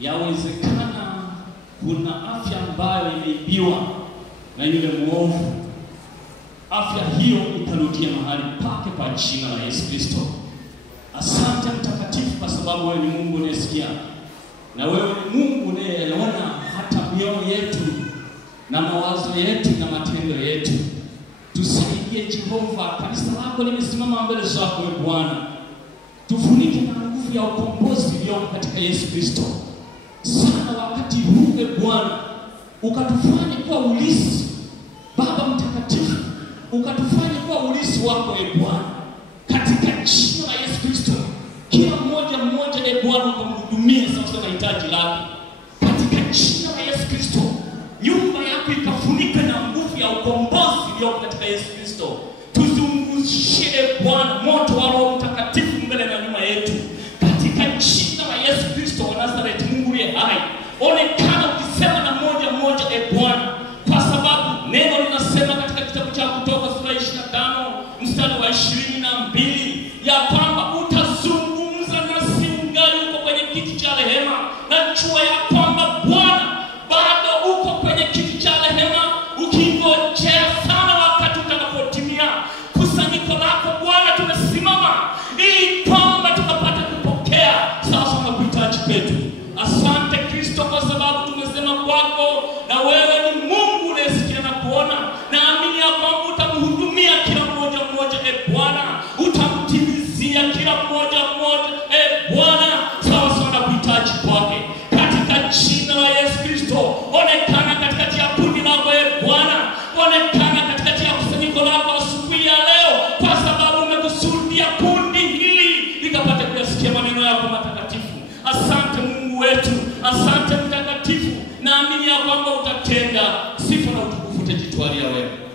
Yawezekana kuna afya ambayo imeibiwa na yule muovu. Afya hiyo itarudia mahali pake kwa jina la Yesu Kristo. Asante Mtakatifu kwa sababu wewe ni Mungu unayesikia. Na wewe ni Mungu unayeona hata mioyo yetu na mawazo yetu na matendo yetu. Tusaidie Jehova, kanisa lako limesimama mbele zako wewe Bwana. Tufunike na nguvu ya ukombozi iliyo katika Yesu Kristo. Sana wakati huu Bwana, ukatufanye kuwa ulisi, Baba Mtakatifu, ukatufanye kuwa ulisi wako Bwana. Katika jina la Yesu Kristo, kila mmoja Bwana ukamhudumie sawa na hitaji lake. Katika jina la Yesu Kristo, nyumba yako ikafunika na nguvu ya ukombozi iliyo katika Yesu Kristo. Tuzungushie Bwana moto wa Roho Mtakatifu mbele na nyuma yetu. Katika jina la Yesu Kristo wa Nazareti, Mungu aliye hai, onekana ukisema na mmoja Bwana, kwa sababu neno linasema katika kitabu cha Kutoka sura 25 mstari wa 22 ya kwamba utazungumza nasi ungali uko kwenye kiti cha rehema, na jua ya kwamba Bwana bado uko kwenye kiti cha rehema ukingojea sana wakati utakapotimia. Kusanyiko lako Bwana tumesimama ili kwamba tukapata kupokea sasa na kuhitaji petu. Asante Kristo kwa sababu tumesema kwako, na wewe ni Mungu unayesikia na kuona. Naamini ya kwamba utamhudumia kila mmoja Bwana, utamtimizia kila mmoja Bwana sawa na kuhitaji kwake. Katika jina la Yesu Kristo, onekana katikati ya kundi lako Bwana, onekana katikati ya kusanyiko lako asubuhi ya leo, kwa sababu umekusudia kundi hili likapate kuyasikia maneno yako matakatifu. Asante Mungu wetu, asante Mtakatifu. Naamini ya kwamba utatenda. Sifa na utukufu utajitwalia wewe.